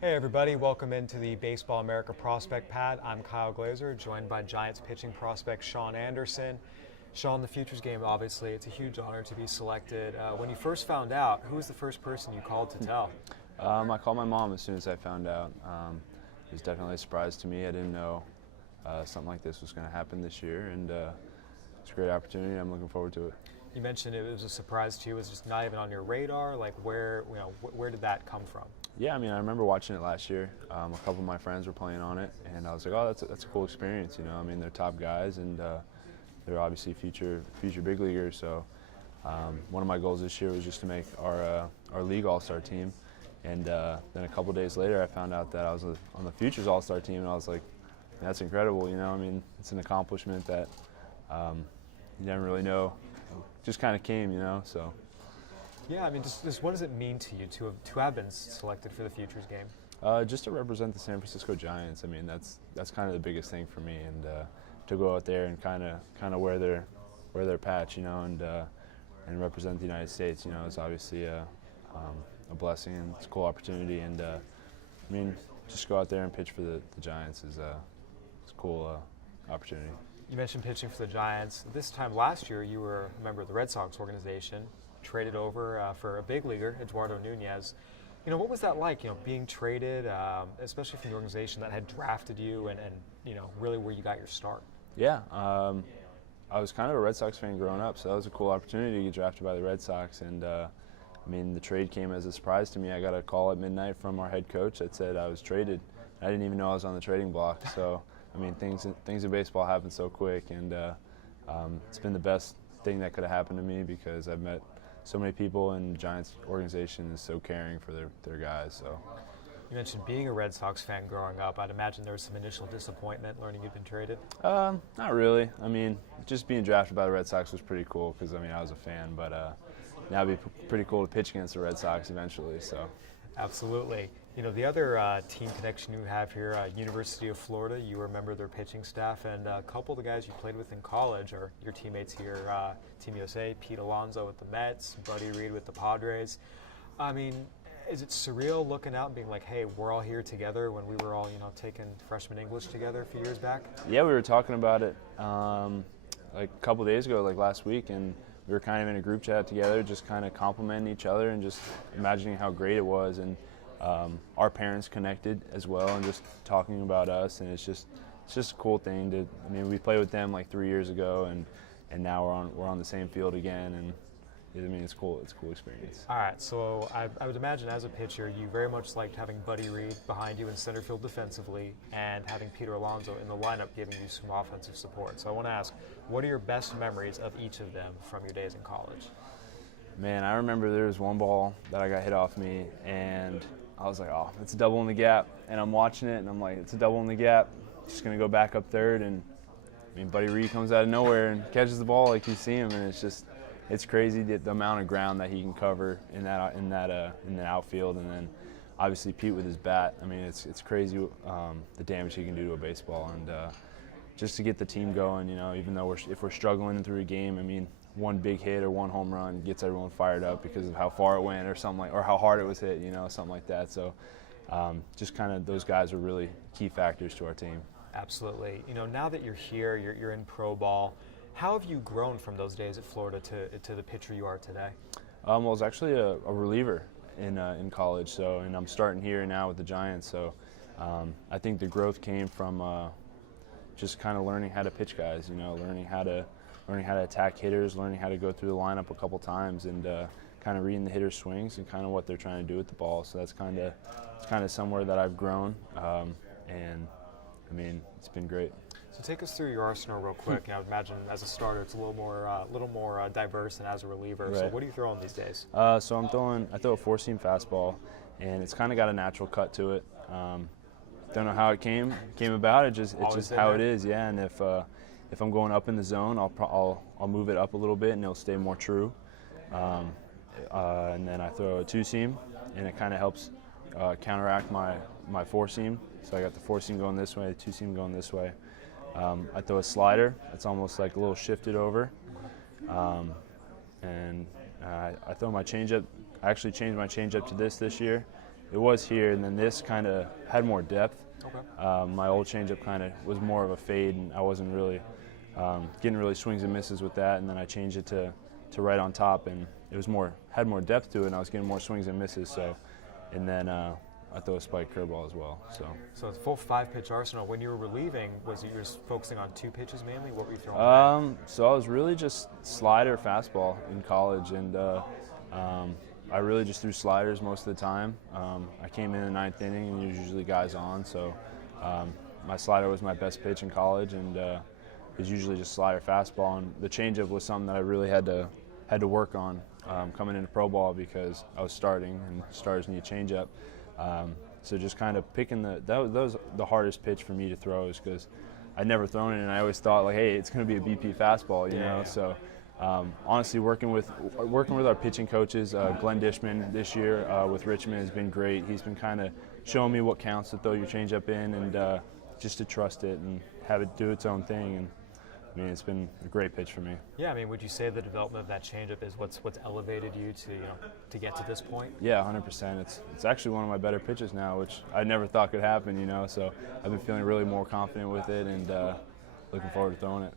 Hey everybody, welcome into the Baseball America Prospect Pad. I'm Kyle Glaser, joined by Giants pitching prospect Shaun Anderson. Shaun, the Futures game, obviously, it's a huge honor to be selected. When you first found out, who was the first person you called to tell? I called my mom as soon as I found out. It was definitely a surprise to me. I didn't know something like this was going to happen this year, and it's a great opportunity. I'm looking forward to it. You mentioned it was a surprise to you. It was just not even on your radar. Like, where did that come from? Yeah, I remember watching it last year. A couple of my friends were playing on it, and I was like, oh, that's a cool experience. They're top guys, and they're obviously future big leaguers. So one of my goals this year was just to make our league all-star team. And then a couple days later, I found out that I was on the Futures All-Star team, and I was like, that's incredible. It's an accomplishment that you never really know. It just kind of came, so. Yeah, just what does it mean to you to have been selected for the Futures game? Just to represent the San Francisco Giants. That's kind of the biggest thing for me, and to go out there and kind of wear their patch, and represent the United States, is obviously a blessing, and it's a cool opportunity. And just go out there and pitch for the Giants is a cool opportunity. You mentioned pitching for the Giants. This time last year, you were a member of the Red Sox organization, traded over for a big leaguer, Eduardo Nunez. What was that like, being traded, especially from the organization that had drafted you and really where you got your start? Yeah, I was kind of a Red Sox fan growing up, so that was a cool opportunity to get drafted by the Red Sox. And the trade came as a surprise to me. I got a call at midnight from our head coach that said I was traded. I didn't even know I was on the trading block. So, things in baseball happen so quick, and it's been the best thing that could have happened to me because I've met so many people, and the Giants organization is so caring for their guys. So. You mentioned being a Red Sox fan growing up. I'd imagine there was some initial disappointment learning you'd been traded. Not really. Just being drafted by the Red Sox was pretty cool because I was a fan, but now it'd be pretty cool to pitch against the Red Sox eventually. So. Absolutely. The other team connection you have here, University of Florida, you were a member of their pitching staff, and a couple of the guys you played with in college are your teammates here, Team USA, Pete Alonso with the Mets, Buddy Reed with the Padres. Is it surreal looking out and being like, hey, we're all here together when we were all, taking freshman English together a few years back? Yeah, we were talking about it like a couple of days ago, like last week, and we were kind of in a group chat together, just kind of complimenting each other and just imagining how great it was. And our parents connected as well, and just talking about us, and it's just a cool thing to. We played with them like 3 years ago, and now we're on the same field again, and it's cool. It's a cool experience. All right, so I would imagine as a pitcher, you very much liked having Buddy Reed behind you in center field defensively, and having Peter Alonso in the lineup giving you some offensive support. So I want to ask, what are your best memories of each of them from your days in college? Man, I remember there was one ball that I got hit off me, and I was like, oh, it's a double in the gap. And I'm watching it, and I'm like, it's a double in the gap. Just going to go back up third. And, Buddy Reed comes out of nowhere and catches the ball like you see him. And it's crazy the amount of ground that he can cover in the outfield. And then, obviously, Pete with his bat. It's crazy the damage he can do to a baseball. And just to get the team going, even though if we're struggling through a game, one big hit or one home run gets everyone fired up because of how far it went or something or how hard it was hit, something like that. So just kind of those guys are really key factors to our team. Absolutely. Now that you're here, you're in pro ball, how have you grown from those days at Florida to the pitcher you are today? I was actually a reliever in college, and I'm starting here now with the Giants. So I think the growth came from just kind of learning how to pitch guys, learning how to attack hitters, learning how to go through the lineup a couple times, and kind of reading the hitter's swings and kind of what they're trying to do with the ball. So that's kind of somewhere that I've grown, and it's been great. So take us through your arsenal real quick. I would imagine as a starter it's a little more diverse than as a reliever. Right. So what are you throwing these days? I throw a four-seam fastball, and it's kind of got a natural cut to it. Don't know how it came about. It's just how it is. Yeah, and if I'm going up in the zone, I'll move it up a little bit, and it'll stay more true. And then I throw a two-seam, and it kind of helps counteract my four-seam. So I got the four-seam going this way, the two-seam going this way. I throw a slider. It's almost like a little shifted over. And I throw my changeup. I actually changed my changeup to this year. it was here, and then this kind of had more depth. Okay. My old changeup kind of was more of a fade, and I wasn't really getting really swings and misses with that. And then I changed it to right on top, and it was had more depth to it, and I was getting more swings and misses. So, and then I throw a spike curveball as well. So it's full 5-pitch arsenal. When you were relieving, was you just focusing on 2 pitches mainly? What were you throwing? So I was really just slider, fastball in college, and I really just threw sliders most of the time. I came in the 9th inning, and usually guys on. So my slider was my best pitch in college, and it was usually just slider, fastball. And the changeup was something that I really had to work on coming into pro ball because I was starting, and starters need a changeup. So just kind of picking that was the hardest pitch for me to throw, is because I'd never thrown it, and I always thought like, hey, it's going to be a BP fastball, you know. Yeah. So honestly, working with our pitching coaches, Glenn Dishman this year with Richmond has been great. He's been kind of showing me what counts to throw your changeup in, and just to trust it and have it do its own thing. And I mean, it's been a great pitch for me. Yeah, I mean, would you say the development of that changeup is what's elevated you to get to this point? Yeah, 100%. It's actually one of my better pitches now, which I never thought could happen, you know. So I've been feeling really more confident with it, and looking forward to throwing it.